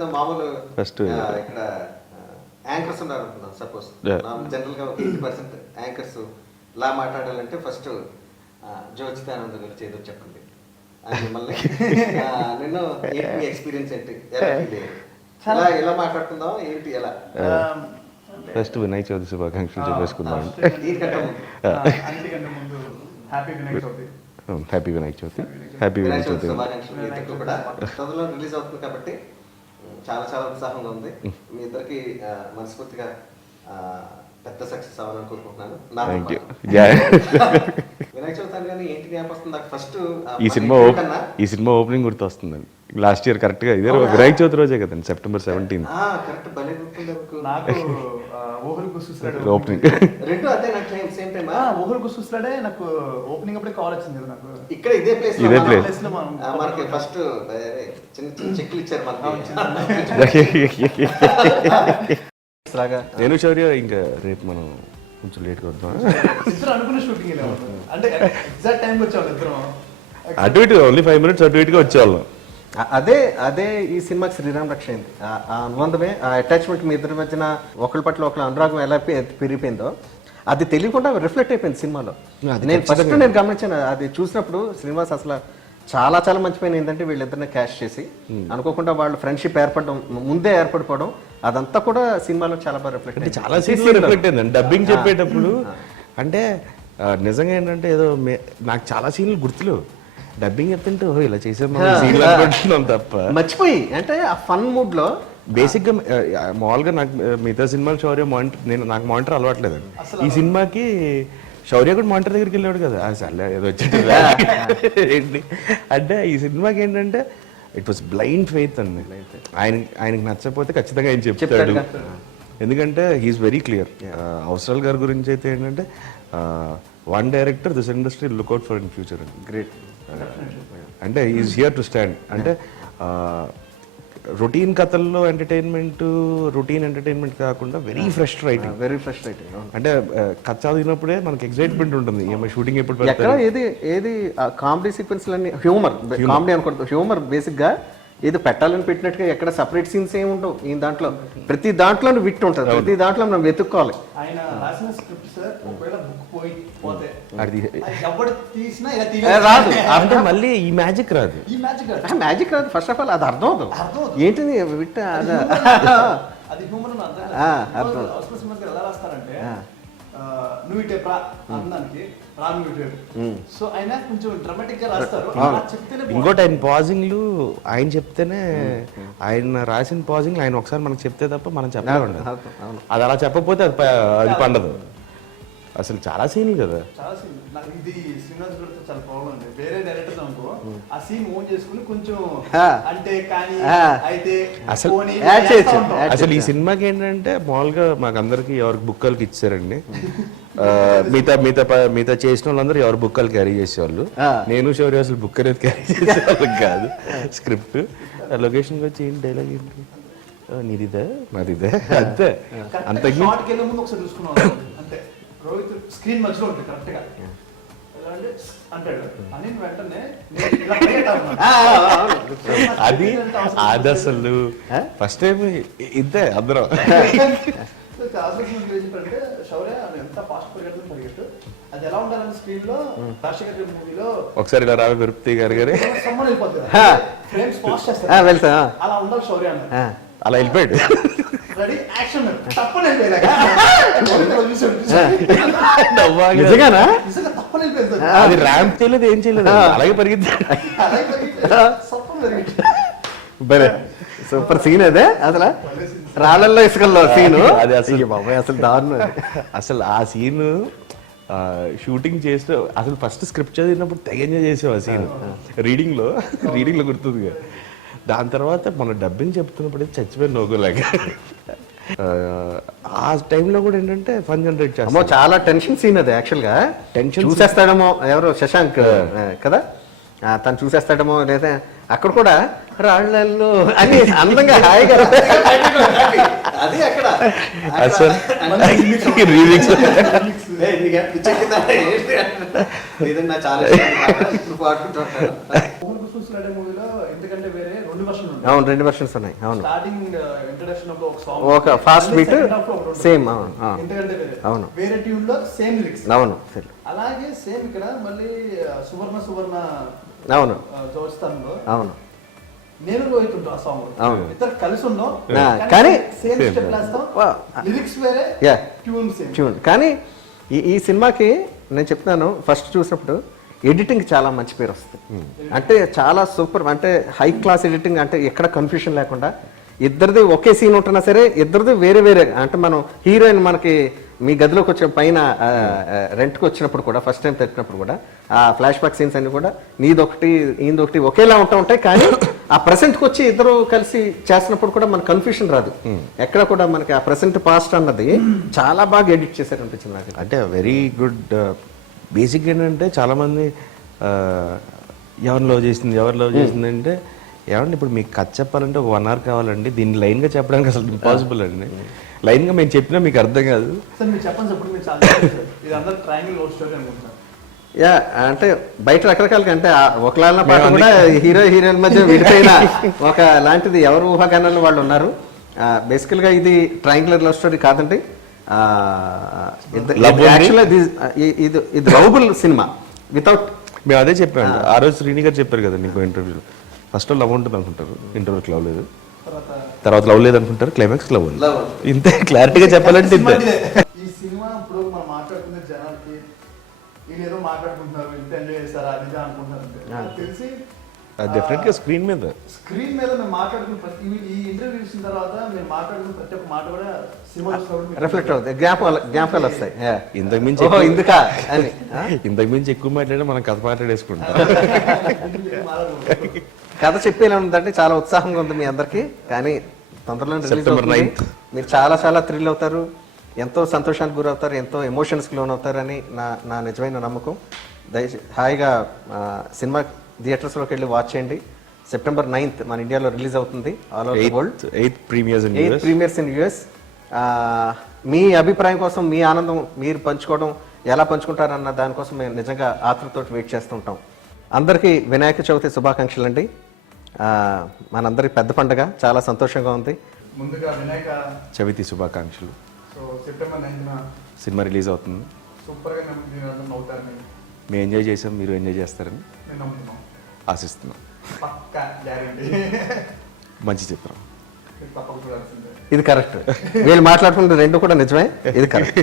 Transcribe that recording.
మామూలు ఫస్ట్ ఇక్కడ యాంకర్స్ ఉన్నారు అనుకుందాం. సపోజ్ జనరల్ గా 80% యాంకర్స్ లా మాట్లాడాలంటే ఫస్ట్ జ్యోతిదానంద గురించి ఏదో చెప్పండి అని మిమ్మల్ని నిన్ను ఏంటి ఎక్స్పీరియన్స్ ఏంటి ఎలా మాట్లాడుతుందాం ఏంటి ఎలా ఫస్ట్ వినాయక చవితి శుభాకాంక్షలు చెప్పేసుకుందాం. హ్యాపీ వినాయక చవితి. హ్యాపీ వినాయక చవితి శుభాకాంక్షలు కూడా తొందరలో రిలీజ్ అవుతుంది కాబట్టి చాలా చాలా ఉత్సాహంగా ఉంది. మీ ఇద్దరికి మనస్ఫూర్తిగా పెద్ద సక్సెస్ అవ్వాలని కోరుకుంటున్నాను. వినాయక చవితి కానీ ఏంటి జ్ఞాపకం నాకు ఫస్ట్ ఈ సినిమా ఓపెనింగ్ గుర్తు వస్తుందండి. లాస్ట్ ఇయర్ కరెక్ట్ గా ఇదే వినాయక చవితి రోజే కదండి, September 17. కరెక్ట్ భలే గుర్తుంది నాకు. ఓపెనింగ్ రెండు అదే నాకు సేమ్ టైం ఊహలు గుర్తొస్తాడే నాకు. ఓపెనింగ్ అప్పుడే కాల్ వచ్చింది కదా నాకు. ఇక్కడ ఇదే ప్లేస్ లో మనకి ఫస్ట్ చిన్న చిన్న చెక్లు ఇచ్చారు మనకి. నేను శౌర్య ఇంకా రేపు మనం కొంచెం లేట్ గా వద్దాం. ఇద్దరు అనుకున్న షూటింగ్ అంటే ఎగ్జాక్ట్ టైంకి వచ్చేవాళ్ళు ఇద్దరం. అటు ఇటు ఓన్లీ 5 minutes అటు ఇటుగా వచ్చేవాళ్ళం. అదే ఈ సినిమాకి శ్రీరామ్ రక్ష అయింది. ఆ అనుబంధమే, ఆ అటాచ్మెంట్ మీ ఇద్దరి మధ్యన ఒకరి పట్ల ఒకరి అనురాగం ఎలా పెరిగిపోయిందో అది తెలియకుండా రిఫ్లెక్ట్ అయిపోయింది సినిమాలో. నేను గమనించాను అది చూసినప్పుడు. శ్రీనివాస్ అసలు చాలా చాలా మంచి పైన ఏంటంటే వీళ్ళిద్దరిని క్యాష్ చేసి అనుకోకుండా వాళ్ళు ఫ్రెండ్షిప్ ఏర్పడడం, ముందే ఏర్పడిపోవడం, అదంతా కూడా సినిమాలో చాలా బాగా రిఫ్లెక్ట్ అయింది. చాలా సీన్లు రిఫ్లెక్ట్ అయిందండి డబ్బింగ్ చెప్పేటప్పుడు. అంటే నిజంగా ఏంటంటే ఏదో నాకు చాలా సీన్లు గుర్తులు. డబ్బింగ్ చెప్తుంటే ఇలా చేసాం తప్ప మర్చిపోయి అంటే ఆ ఫన్ మూడ్ లో. బేసిక్గా మామూలుగా నాకు మిగతా సినిమాలు శౌర్య నాకు మానిటర్ అలవాట్లేదండి. ఈ సినిమాకి శౌర్య కూడా మానిటర్ దగ్గరికి వెళ్ళాడు కదా, సర్లే ఏదో వచ్చేది ఏంటి అంటే. ఈ సినిమాకి ఏంటంటే ఇట్ వాస్ బ్లైండ్ ఫెయిత్ అండి. ఆయనకి నచ్చకపోతే ఖచ్చితంగా ఆయన చెప్తాడు. ఎందుకంటే హీఈస్ వెరీ క్లియర్. అవసరాల్ గారి గురించి అయితే ఏంటంటే one director this industry lookout for in future అండి. గ్రేట్. అంటే ఈజ్ హియర్ టు స్టాండ్. అంటే రొటీన్ కథల్లో రొటీన్ ఎంటర్టైన్మెంట్ కాకుండా వెరీ ఫ్రెష్ రైటింగ్. అంటే కథ చదివినప్పుడే మనకి ఎక్సైట్మెంట్ ఉంటుంది. షూటింగ్ ఎప్పుడు పెడతారు, ఏది కామెడీ సీక్వెన్స్ హ్యూమర్ కామెడీ అనుకుంటాం. హ్యూమర్ బేసిక్ గా ఏదో పెట్టాలని పెట్టినట్టుగా ఎక్కడ సపరేట్ సీన్స్ ఏమి ఉండవు. ఈ దాంట్లో ప్రతి దాంట్లో విట్ ఉంటుంది, ప్రతి దాంట్లో మనం వెతుక్కోవాలి. ఆయన రాసిన స్క్రిప్ట్ సార్ ఒకవేళ బుక్ పోతే రాదు. అంటే మళ్ళీ ఈ మ్యాజిక్ రాదు. మ్యాజిక్ రాదు. ఫస్ట్ ఆఫ్ ఆల్ అది అర్థం అవుతుంది ఏంటిది విట్ అది హ్యూమన్ అర్థం. ఎలా రాస్తారంటే నువ్వు ఇటే అందానికి సో ఆయన కొంచెం డ్రామాటిక్ గా రాస్తారు. ఇంకోటి ఆయన పాజింగ్లు ఆయన చెప్తేనే, ఆయన రాసిన పాజింగ్లు ఆయన ఒకసారి మనకు చెప్తే తప్ప మనం చెప్పాలి. అది అలా చెప్పకపోతే అది పండదు అసలు. చాలా సీన్లు కదా, చాలా సీన్. ఇది శ్రీనివాస్ గారితో చాలా ప్రాబ్లం అండి. వేరే డైరెక్టర్ అనుకో ఆ సీన్ ఓన్ చేసుకుని కొంచెం అంటే కానీ అయితే అసలు ఈ సినిమాకి ఏంటంటే మామూలుగా మాకు అందరికి ఎవరికి బుక్కలకి ఇచ్చారండి. మిగతా చేసిన వాళ్ళందరూ ఎవరు బుక్కలు క్యారీ చేసేవాళ్ళు. నేను శౌర్య అసలు బుక్ అనేది క్యారీ చేసేవాళ్ళం కాదు. స్క్రిప్ట్ లొకేషన్కి వచ్చి ఏంటి డైలాగ్ ఏంటి నీదిదే నాదిదే అంతే. అంతకు ముందు ఒకసారి చూసుకున్నాను అంటే రోహిత్ స్క్రీన్ మధ్యలో ఉంటుంది కరెక్ట్ గా అంటాడు అని వెంటనే అది అసలు ఫస్ట్ టైం ఇద్దే అందరం. అంటే శౌర్య ఎంత ఫాస్ట్ పరిగెట్టు అది ఎలా ఉండాలని స్క్రీన్ లో రాజశేఖర్ గారి మూవీలో ఒకసారి ఇలా రావి పెరుపుతి గారు సమ్మర్ వెళ్ళిపోతుంది, ఫ్రేమ్స్ ఫాస్ట్ చేస్తారు, అలా ఉండాలి శౌర్య అన్న. అలా వెళ్ళిపోయాడు. రెడీ యాక్షన్ అది ర్యాంప్ చేయలేదు, ఏం చేయలేదు, అలాగే పరిగెత్తాడు. సూపర్ సీన్ అదే. అసలు రాళ్ళల్లో ఇసుకల్లో సీను అది అసలు బాబాయ్ అసలు దారుణం. అసలు ఆ సీను షూటింగ్ చేస్తూ అసలు ఫస్ట్ స్క్రిప్ట్ చదివినప్పుడు తెగ ఎంజాయ్ చేసావు ఆ సీన్. రీడింగ్లో గుర్తుంది. దాని తర్వాత మన డబ్బింగ్ చెప్తున్నప్పుడు చచ్చిపోయి నోగోలాగా. ఆ టైంలో కూడా ఏంటంటే ఫన్ జనరేట్ చేస్తాం. చాలా టెన్షన్ సీన్ అది. యాక్చువల్గా టెన్షన్ చూసేస్తాడేమో ఎవరో శశాంక్ కదా, తను చూసేస్తాడేమో లేదా అక్కడ కూడా రాళ్ళల్లో అని అందంగా హాయిగా అది అక్కడ మూవీలో ఎందుకంటే వేరే 2 వర్షన్లు ఉంటాయి. అవును 2 వెర్షన్స్ ఉన్నాయి. అవును స్టార్టింగ్ ఇంట్రడక్షన్ ఒక సాంగ్, ఒక ఫాస్ట్ బీట్ సేమ్. అవును ఎందుకంటే అవును వేరే ట్యూన్ లో సేమ్ లిరిక్స్. అవును సరే అలాగే సేమ్ ఇక్కడ మళ్ళీ సువర్ణ అవును జోస్తాను అవును నేను రోహిత్ ఉంటాం ఆ సాంగ్. అవును. ఇద్దరు కలిసి ఉన్నాం కానీ సేమ్ స్టెప్ వేస్తాం, లిరిక్స్ వేరే ట్యూన్ సేమ్. ట్యూన్. కానీ ఈ సినిమాకి నేను చెప్తున్నాను ఫస్ట్ చూసినప్పుడు ఎడిటింగ్ చాలా మంచి పేరు వస్తుంది. అంటే చాలా సూపర్, అంటే హై క్లాస్ ఎడిటింగ్, అంటే ఎక్కడ కన్ఫ్యూషన్ లేకుండా ఇద్దరిది ఒకే సీన్ ఉంటున్నా సరే ఇద్దరిది వేరే వేరే. అంటే మనం హీరోయిన్ మనకి మీ గదిలోకి వచ్చిన పైన రెంట్కి వచ్చినప్పుడు కూడా ఫస్ట్ టైం పెట్టినప్పుడు కూడా ఆ ఫ్లాష్ బ్యాక్ సీన్స్ అన్ని కూడా నీదొకటి ఈయనదొకటి ఒకేలా ఉంటాయి. కానీ ఆ ప్రెసెంట్కి వచ్చి ఇద్దరు కలిసి చేసినప్పుడు కూడా మనకు కన్ఫ్యూషన్ రాదు. ఎక్కడ కూడా మనకి ఆ ప్రెసెంట్ పాస్ట్ అన్నది చాలా బాగా ఎడిట్ చేశారు అనిపించింది నాకు. అంటే వెరీ గుడ్. బేసిక్ ఏంటంటే చాలామంది ఎవరు లవ్ చేసింది అంటే ఏమండి ఇప్పుడు మీకు కథ చెప్పాలంటే ఒక 1 hour కావాలండి, దీన్ని లైన్గా చెప్పడానికి అసలు ఇంపాసిబుల్ అండి. లైన్గా మేము చెప్పినా మీకు అర్థం కాదు. సార్ మీరు చెప్పండి సార్, ఇప్పుడు మీరు చాలా ఇది అందరూ ట్రయాంగిల్ లవ్ స్టోరీ అనుకుంటున్నారు. యా అంటే బయట రకరకాలుగా అంటే ఒకలాల పాట కూడా హీరో హీరోయిన్ మధ్య విడిపోయిన ఒక లాంటిది ఎవరు ఊహాగానాలు వాళ్ళు ఉన్నారు. బేసికల్ గా ఇది ట్రయాంగులర్ లవ్ స్టోరీ కాదండి. ఇది లవబుల్ సినిమా వితౌట్. మేము అదే చెప్పాము ఆ రోజు శ్రీని గారు చెప్పారు కదా నీకు ఇంటర్వ్యూలో, ఫస్ట్ లవ్ ఉంటుంది అనుకుంటారు, ఇంటర్వ్యూకి లవ్ లేదు, తర్వాత లవ్ లేదు అనుకుంటారు, క్లైమాక్స్ లవ్ ఉంది. ఇంతే క్లారిటీగా చెప్పాలంటే ఇంతే. ఈ సినిమా ఇప్పుడు మనం మాట్లాడుకునే జనాలకి వీళ్ళు ఏదో మాట్లాడుకుంటున్నారు, ఇంత ఎంజాయ్ చేస్తారా అది అనుకుంటున్నారు. నాకు తెలిసి డెఫినెట్గా స్క్రీన్ మీద మేము మాట్లాడుకున్న ప్రతి ఈ ఇంటర్వ్యూ చూసిన తర్వాత మేము మాట్లాడుకున్న ప్రతి ఒక్క మాట కూడా సినిమా రిఫ్లెక్ట్ అవుతుంది, జ్ఞాపకాలు వస్తాయి. ఇంతకు మించి ఎక్కువ మాట్లాడినా మనం కథ మాట్లాడేసుకుంటాం. కథ చెప్పేలా ఉందంటే చాలా ఉత్సాహంగా ఉంది మీ అందరికి. కానీ తొందరలో September 9th మీరు చాలా థ్రిల్ అవుతారు, ఎంతో సంతోషానికి గురవుతారు, ఎంతో ఎమోషన్స్కి లోన్ అవుతారని నా నిజమైన నమ్మకం. దయచేసి హాయిగా సినిమా థియేటర్స్లోకి వెళ్ళి వాచ్ చేయండి. September 9th మన ఇండియాలో రిలీజ్ అవుతుంది. All over the world 8th premieres in US. మీ అభిప్రాయం కోసం, మీ ఆనందం మీరు పంచుకోవడం ఎలా పంచుకుంటారన్న దానికోసం మేము నిజంగా ఆతృతతో వెయిట్ చేస్తుంటాం. అందరికీ వినాయక చవితి శుభాకాంక్షలు అండి. మనందరికి పెద్ద పండుగ, చాలా సంతోషంగా ఉంది. ముందుగా వినాయక చవితి శుభాకాంక్షలు. So September 9th cinema release అవుతుంది. సూపర్గా అవుతారని మేము ఎంజాయ్ చేసాం, మీరు ఎంజాయ్ చేస్తారని నేను నమ్ముతున్నాం, ఆశిస్తున్నాం. పక్కా గ్యారెంటీ. మంచి చిత్రం, తప్పక చూడాల్సిందే. ఇది కరెక్ట్. వీళ్ళు మాట్లాడుకుంటే రెండు కూడా నిజమే, ఇది కరెక్ట్.